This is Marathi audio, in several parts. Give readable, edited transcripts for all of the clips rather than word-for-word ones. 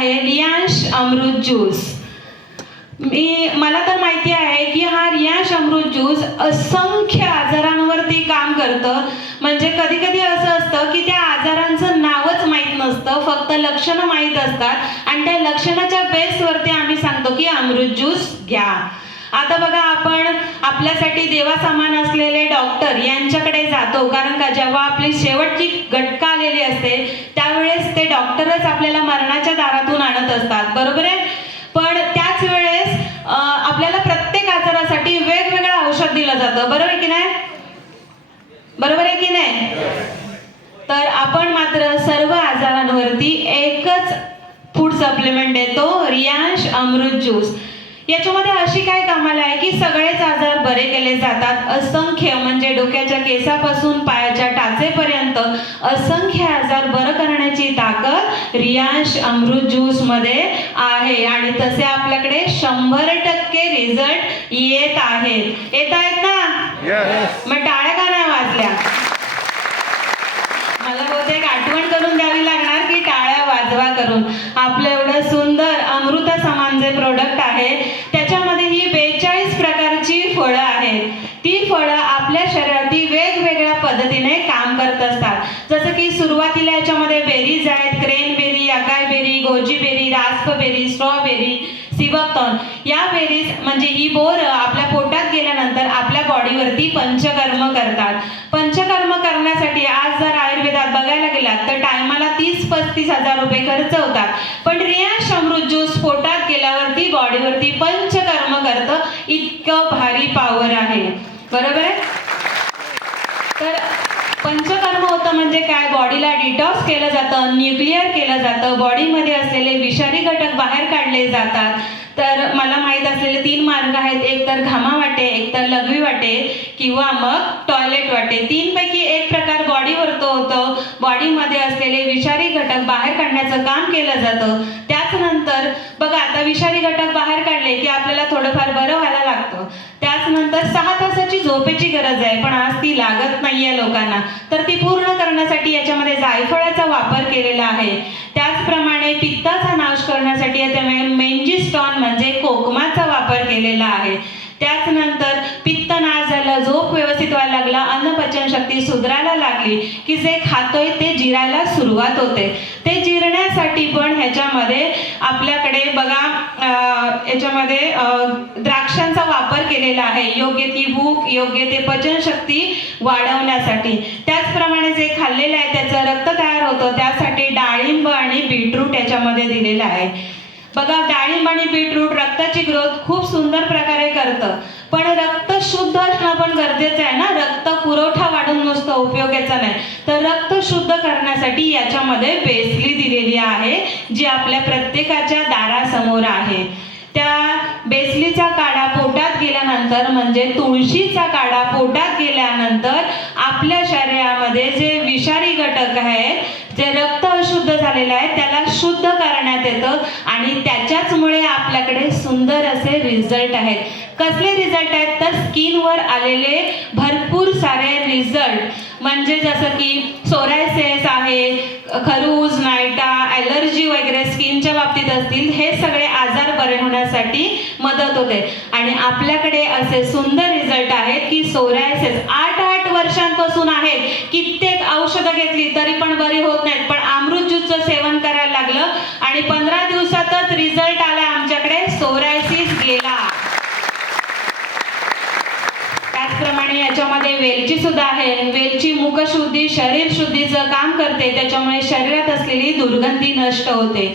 आहे रियांश अमृत ज्यूस. मला तर माहिती आहे की हा रियांश अमृत ज्यूस असंख्य आजारांवरती काम करतं. म्हणजे कधी कधी असं असतं की त्या आजारांचं नावच माहीत नसतं, फक्त लक्षणं माहीत असतात आणि त्या लक्षणाच्या बेसवरती आम्ही सांगतो की अमृत ज्यूस घ्या. आता बघा, आपण आपल्यासाठी देवासमान असलेले डॉक्टर यांच्याकडे जातो, कारण का जेव्हा आपली शेवटची घटका आलेली असते त्यावेळेस ते डॉक्टरच आपल्याला मरणाच्या दारातून आणत असतात, बरोबर आहे. पण त्याच वेळेस आपल्याला प्रत्येक आजारासाठी वेगवेगळं औषध दिलं जातं, बरोबर आहे की नाही, बरोबर आहे की नाही. तर आपण मात्र सर्व आजारांवरती एकच फूड सप्लिमेंट देतो, रियांश अमृत ज्यूस. याच्यामध्ये अशी काय कमाल आहे की सगळेच आजार बरे केले जातात. असंख्य, म्हणजे डोक्याच्या केसापासून पायाच्या टाचेपर्यंत असंख्य आजार बरं करण्याची ताकद रियांश अमृत ज्यूस मध्ये आहे. आणि तसे आपल्याकडे 100% रिझल्ट येत आहेत. येत आहेत ना? मग टाळ्या का नाही वाजल्या? मला बहुतेक आठवण करून द्यावी लागणार की टाळ्या वाजवा करून. आपलं एवढं सुंदर अमृता समान जे प्रोडक्ट आहे त्याच्यामध्ये ही 42 प्रकारची फळं आहेत. ती फळं आपल्या शरीरातील वेगवेगळ्या पद्धतीने काम करत असतात. जसं की सुरुवातीला याच्यामध्ये बेरीज आहेत, cranberry, acai berry, goji berry, raspberry, strawberry, sea buckthorn. या बेरीज म्हणजे ही बोरं आपल्या पोटात गेल्यानंतर आपल्या बॉडीवरती पंचकर्म करतात. पंचकर्म करण्यासाठी आज जर आयुर्वेदात बघायला गेलात तर टायमाला 30-35 हजार रुपये खर्च होतात. पण रियांश अमृत ज्यूस पोटात गेल्यावरती बॉडीवरती पंचकर्म करतं. इतकं भारी पॉवर आहे, बरोबर आहे. तर पंचकर्म होतं म्हणजे काय? बॉडीला डिटॉक्स केलं जातं, न्यूक्लिअर केलं जातं, बॉडीमध्ये असलेले विषारी घटक बाहेर काढले जातात. तर मला माहीत असलेले 3 मार्ग आहेत, एक तर घामा वाटे, एक तर लघवी वाटे किंवा मग टॉयलेट वाटे. 3 पैकी एक प्रकार बॉडीवरती होतं. बॉडीमध्ये असलेले विषारी घटक बाहेर काढण्याचं काम केलं जातं. त्याचनंतर बघा, आता विषारी घटक बाहेर काढले की आपल्याला थोडंफार बरं व्हायला लागतं. त्याचनंतर 6 तासाची झोपेची गरज आहे, पण आज ती लागत नाहीये लोकांना. तर ती पूर्ण करण्यासाठी याच्यामध्ये जायफळाचा वापर केलेला आहे. त्याचप्रमाणे पित्ताचा नाश करण्यासाठी याच्यामध्ये मेंजिस्टॉन म्हणजे कोकमाचा वापर केलेला आहे. त्याचनंतर पित्त नाश झालं, झोप व्यवस्थित व्हायला लागला, अन्नपचन शक्ती सुधारायला लागली की जे खातोय ते जिरायला सुरुवात होते. ते जिरण्यासाठी पण ह्याच्यामध्ये आपल्याकडे बघा, याच्यामध्ये द्राक्षांचा वापर केलेला आहे, योग्य ती भूक, योग्य ते पचनशक्ती वाढवण्यासाठी. त्याचप्रमाणे जे खाल्लेलं आहे त्याचं रक्त तयार होतं, त्यासाठी डाळिंब आणि बीटरूट याच्यामध्ये दिलेलं आहे. बघा, डाळिंब आणि बीटरूट रक्ताची ग्रोथ खूप सुंदर प्रकारे करतं. पण रक्त शुद्ध असणं पण गरजेचं आहे ना. रक्त पुरवठा वाढून नुसतं उपयोगाचा नाही. तर रक्त शुद्ध करण्यासाठी याच्यामध्ये बेसली दिलेली आहे, जी आपल्या प्रत्येकाच्या दारासमोर आहे. त्या बेसलीचा काढा पोटात गेल्यानंतर, म्हणजे तुळशीचा काढा पोटात गेल्यानंतर आपल्या शरीरामध्ये जे विषारी घटक आहेत, जे रक्त अशुद्ध झालेलं आहे त्याला शुद्ध करण्यात येतं आणि त्याच्याचमुळे आपल्याकडे सुंदर असे रिझल्ट आहेत. कसले रिझल्ट आहेत? तर स्किनवर आलेले भरपूर सारे रिझल्ट, म्हणजे जसं की सोरायसिस आहे, खरूज, नायटा, ॲलर्जी वगैरे स्किनच्या बाबतीत असतील, हे सगळे आजार बरे होण्यासाठी मदत होते. आणि आपल्याकडे असे सुंदर रिझल्ट आहेत की सोरायसिस 8 वर्षांपासून आहेत, कित्येक औषधं घेतली तरी पण बरी होत नाहीत, पण अमृत ज्यूसचं सेवन करायला लागलं आणि 15 दिवसातच रिझल्ट आला आमच्याकडे, सोरायसिस गेला. त्याचप्रमाणे याच्यामध्ये वेलची सुद्धा आहे. वेलची मुखशुद्धी, शरीर शुद्धीचं काम करते, त्याच्यामुळे शरीरात असलेली दुर्गंधी नष्ट होते.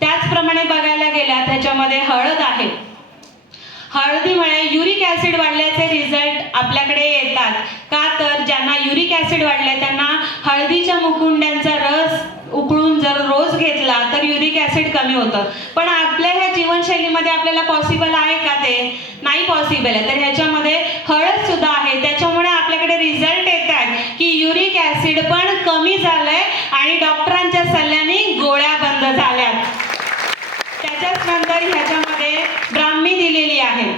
त्याचप्रमाणे बघायला गेल्यास त्याच्यामध्ये हळद आहे. हळदीमुळे युरिक ऍसिड वाढल्याचे रिझल्ट आपल्याकडे येतात. का तर ज्यांना युरिक ऍसिड वाढले त्यांना हळदीच्या मुकुंड्यांचा रस उकळून जर रोज घेतला तर युरिक ऍसिड कमी होतं. पण आपल्या ह्या जीवनशैलीमध्ये आपल्याला पॉसिबल आहे का? ते नाही पॉसिबल आहे. तर ह्याच्यामध्ये हळद सुद्धा आहे, त्याच्यामुळे आपल्याकडे रिझल्ट येतात की युरिक ऍसिड पण कमी झालंय आणि डॉक्टरांच्या सल्ल्याने गोळ्या बंद झाल्यात. त्याच्याच नंतर ह्याच्यामध्ये ब्राह्मी दिलेली आहे.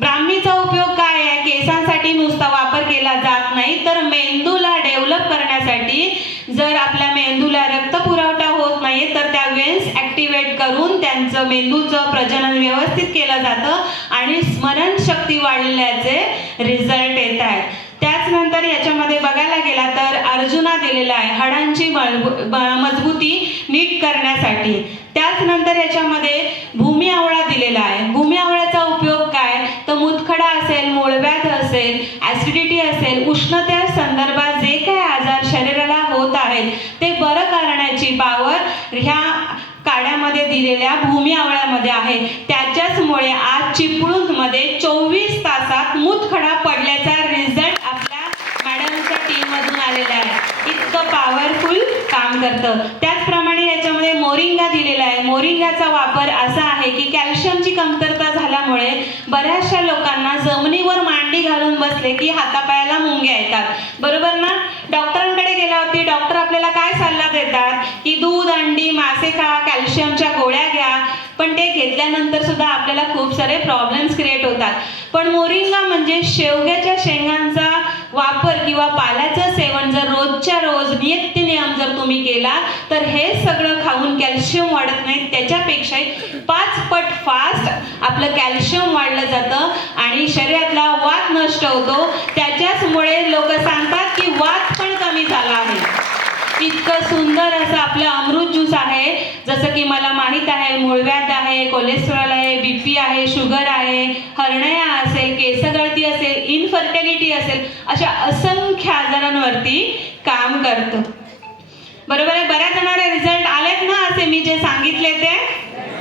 ब्राह्मीचा उपयोग काय आहे? केसांसाठी नुसता वापर केला जात नाही, तर मेंदूला डेव्हलप करण्यासाठी. जर आपल्या मेंदूला रक्त पुरवठा होत नाही तर त्या वेन्स ॲक्टिवेट करून त्यांचं मेंदूचं प्रजनन व्यवस्थित केलं जातं आणि स्मरणशक्ती वाढल्याचे रिझल्ट येत आहेत. त्याचनंतर याच्यामध्ये बघायला गेला तर अर्जुना दिलेला आहे हाडांची मजबूती नीट करण्यासाठी. त्याचनंतर याच्यामध्ये भूमी आवळा दिलेला आहे. भूमी आवळ्याचा उपयोग काय? तर मूतखडा असेल, मूळव्याध असेल, ॲसिडिटी असेल, उष्णते संदर्भात जे काही आजार शरीराला होत आहेत ते बरं करण्याची पावर ह्या काड्यामध्ये दिलेल्या भूमी आवळ्यामध्ये आहे. त्याच्याचमुळे आज चिपळूणमध्ये 24 तासात मूतखडा पडल्याचा रिझल्ट आपल्या मॅडमच्या टीममधून आलेला आहे. इतकं पॉवरफुल काम करतं. त्याचप्रमाणे याच्यामध्ये मोरिंगा दिलेला आहे. मोरिंगाचा वापर असा आहे की कॅल्शियमची कमतरता झाल्यामुळे बऱ्याचशा लोकांना जमिनीवर मांडी घालून बसले की हातापायाला मुंग्या येतात, बरोबर ना? डॉक्टरांकडे गेल्यावरती डॉक्टर आपल्याला काय सल्ला देतात की दूध, अंडी, मासे खा, कॅल्शियमच्या गोळ्या घ्या, पण ते घेतल्यानंतर सुद्धा आपल्याला खूप सारे प्रॉब्लेम्स क्रिएट होतात. पण मोरिंगा म्हणजे शेवग्याच्या शेंगांचा वापर किंवा पाल्याचं सेवन जर रोजच्या रोज नियम जर तुम्ही केला तर हे सगळं खाऊन कॅल्शियम वाढत नाही, त्याच्यापेक्षा 5 पट फास्ट आपलं कॅल्शियम वाढलं जातं आणि शरीरातला वात नष्ट होतो. त्याच्याचमुळे लोक सांगतात की वात पण कमी झाला आहे. इतकं सुंदर असं आपलं अमृत ज्यूस आहे. जसं की मला माहीत आहे मूळव्याध आहे, कोलेस्ट्रॉल आहे, BP आहे, शुगर आहे, हर्निया असेल, केसगळती असेल, इनफर्टिलिटी असेल, अशा असंख्य आजारांवरती काम करतं, बरोबर आहे? बऱ्याच जणांना रिझल्ट आलेत ना असे मी जे सांगितले ते?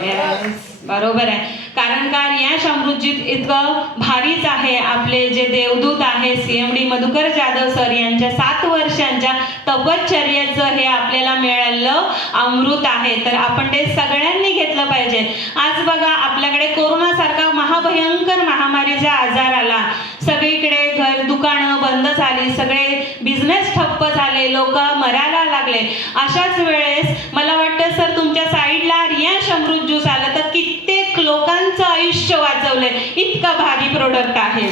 यस, बरोबर आहे. कारण का रियांश अमृतजीत इतकं भारीच आहे. आपले जे देवदूत आहे CMD मधुकर जाधव सर यांच्या 7 वर्षांच्या तपश्चर्येचं हे आपल्याला मिळालेलं अमृत आहे, तर आपण ते सगळ्यांनी घेतलं पाहिजे. आज बघा आपल्याकडे कोरोनासारखा महाभयंकर महामारीचा आजार आला, सगळीकडे घर दुकानं बंद झाली, सगळे बिझनेस ठप्प झाले, लोक मरायला लागले. अशाच वेळेस मला वाटतं सर तुमच्या साईडला रियांश अमृत ज्यूस आलं तर कित्येक लोकांचं आयुष्य वाचवलंय. इतका भारी प्रोडक्ट आहे.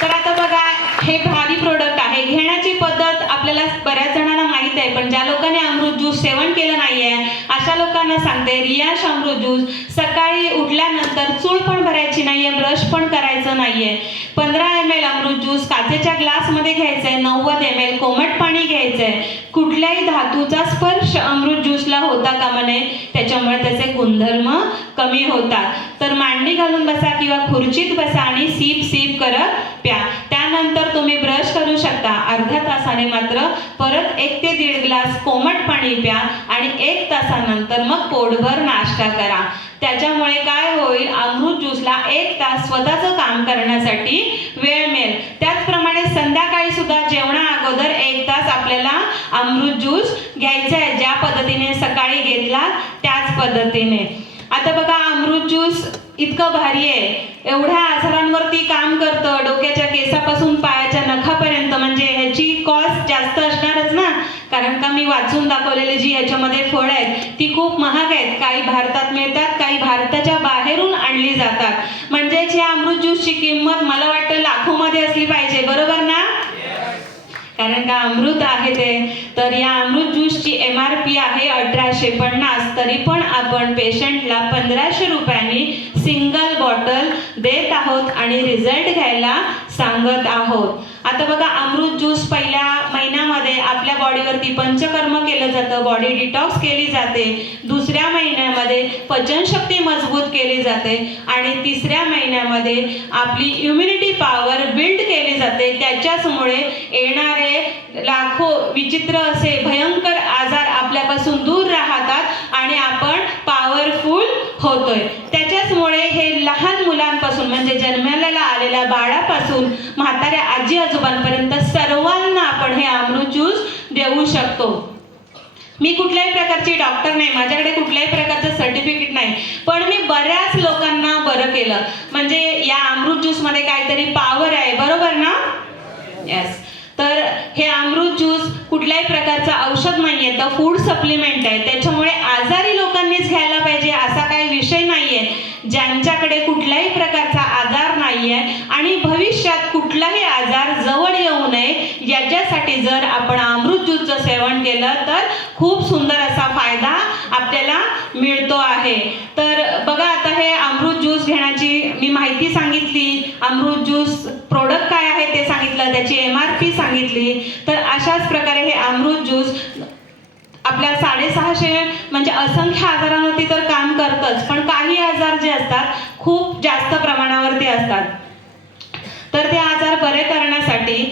तर आता बघा हे भारी प्रोडक्ट आहे. घेण्याची पद्धत आपल्याला बऱ्याच जणांना माहित आहे, पण ज्या लोकांनी अमृत ज्यूस सेवन केलं नाहीये अशा लोकांना सांगते रियांश अमृत ज्यूस सकाळी उठल्यानंतर चूळ पण भरायची नाहीये, ब्रश पण करायचं नाहीये. 15 ml अमृत ज्यूस काचेच्या ग्लासमध्ये घ्यायचंय, 90 ml कोमट पाणी घ्यायचंय. कुठल्याही धातूचा स्पर्श अमृत ज्यूसला होता कामा नये, त्याच्यामुळे त्याचे गुणधर्म कमी होतात. तर मांडी घालून बसा किंवा खुर्चीत बसा आणि सीप करत प्या. त्यानंतर तुम्ही ब्रश करू शकता. अर्ध्या तासाने मात्र परत 1 ते 1.5 ग्लास कोमट पाणी प्या आणि 1 तासानंतर मग पोटभर नाश्ता करा. त्याच्यामुळे काय होईल, अमृत ज्यूसला 1 तास स्वतःचं काम करण्यासाठी वेळ मिळेल. त्याचप्रमाणे संध्याकाळी सुद्धा जेवणा अगोदर 1 तास आपल्याला अमृत ज्यूस घ्यायचा आहे. ज्या पद्धतीने सकाळी घेतला त्याच पद्धतीने. आता बघा अमृत ज्यूस इतकं भारी आहे, एवढ्या आजारांवरती काम करतं, डोक्याच्या केसापासून पायाच्या नखापर्यंत. म्हणजे ह्याची कॉस्ट जास्त असणारच ना, कारण का मी वाचून दाखवलेली जी ह्याच्यामध्ये फळं आहेत ती खूप महाग आहेत. काही भारतात मिळतात, काही भारताच्या बाहेरून आणली जातात. म्हणजेच या अमृत ज्यूसची किंमत मला वाटतं लाखोमध्ये असली पाहिजे, बरोबर ना? कारण का अमृत आहे ते. तर या अमृत ज्यूसची MRP आहे 1850, तरी पण आपण पेशंटला 1500 रुपयांनी सिंगल बॉटल देत आहोत आणि रिझल्ट घ्यायला सांगत आहोत. आता बघा अमृत ज्यूस पहिल्या महिन्यामध्ये आपल्या बॉडीवरती पंचकर्म केलं जातं, बॉडी डिटॉक्स केली जाते. दुसऱ्या महिन्यामध्ये पचनशक्ती मजबूत केली जाते आणि तिसऱ्या महिन्यामध्ये आपली इम्युनिटी पॉवर बिल्ड केली जाते. त्याच्याचमुळे येणारे लाखो विचित्र असे भयंकर आजार आपल्यापासून दूर राहतात आणि आपण पॉवरफुल होतोय. त्याच्याचमुळे हे लहान मुलांपासून म्हणजे जन्मलेल्या आलेल्या बाळापासून म्हाताऱ्या आजी आजोबांपर्यंत सर्वांना आपण हे अमृत ज्यूस देऊ शकतो. मी कुठल्याही प्रकारची डॉक्टर नाही, माझ्याकडे कुठल्याही प्रकारचं सर्टिफिकेट नाही, पण मी बऱ्याच लोकांना बरं केलं. म्हणजे या अमृत ज्यूस मध्ये काहीतरी पॉवर आहे, बरोबर ना? यस. तर हे अमृत ज्यूस कुठल्याही प्रकारचं औषध नाहीये, तर फूड सप्लिमेंट आहे. त्याच्यामुळे आजारी लोकांनीच घ्यायला पाहिजे असा काही विषय नाहीये. ज्यांच्याकडे कुठल्याही प्रकार त्यासाठी जर आपण अमृत ज्यूसचं सेवन केलं तर खूप सुंदर असा फायदा आपल्याला मिळतो आहे. तर बघा, आता हे अमृत ज्यूस घेण्याची मी माहिती सांगितली, अमृत ज्यूस प्रोडक्ट काय आहे ते सांगितलं, त्याची MRP सांगितली. तर अशाच प्रकारे हे अमृत ज्यूस आपल्या 650 म्हणजे असंख्य आजारांवरती तर काम करतच, पण काही आजार जे असतात खूप जास्त प्रमाणावरती असतात. तर ते आजार बरे करण्यासाठी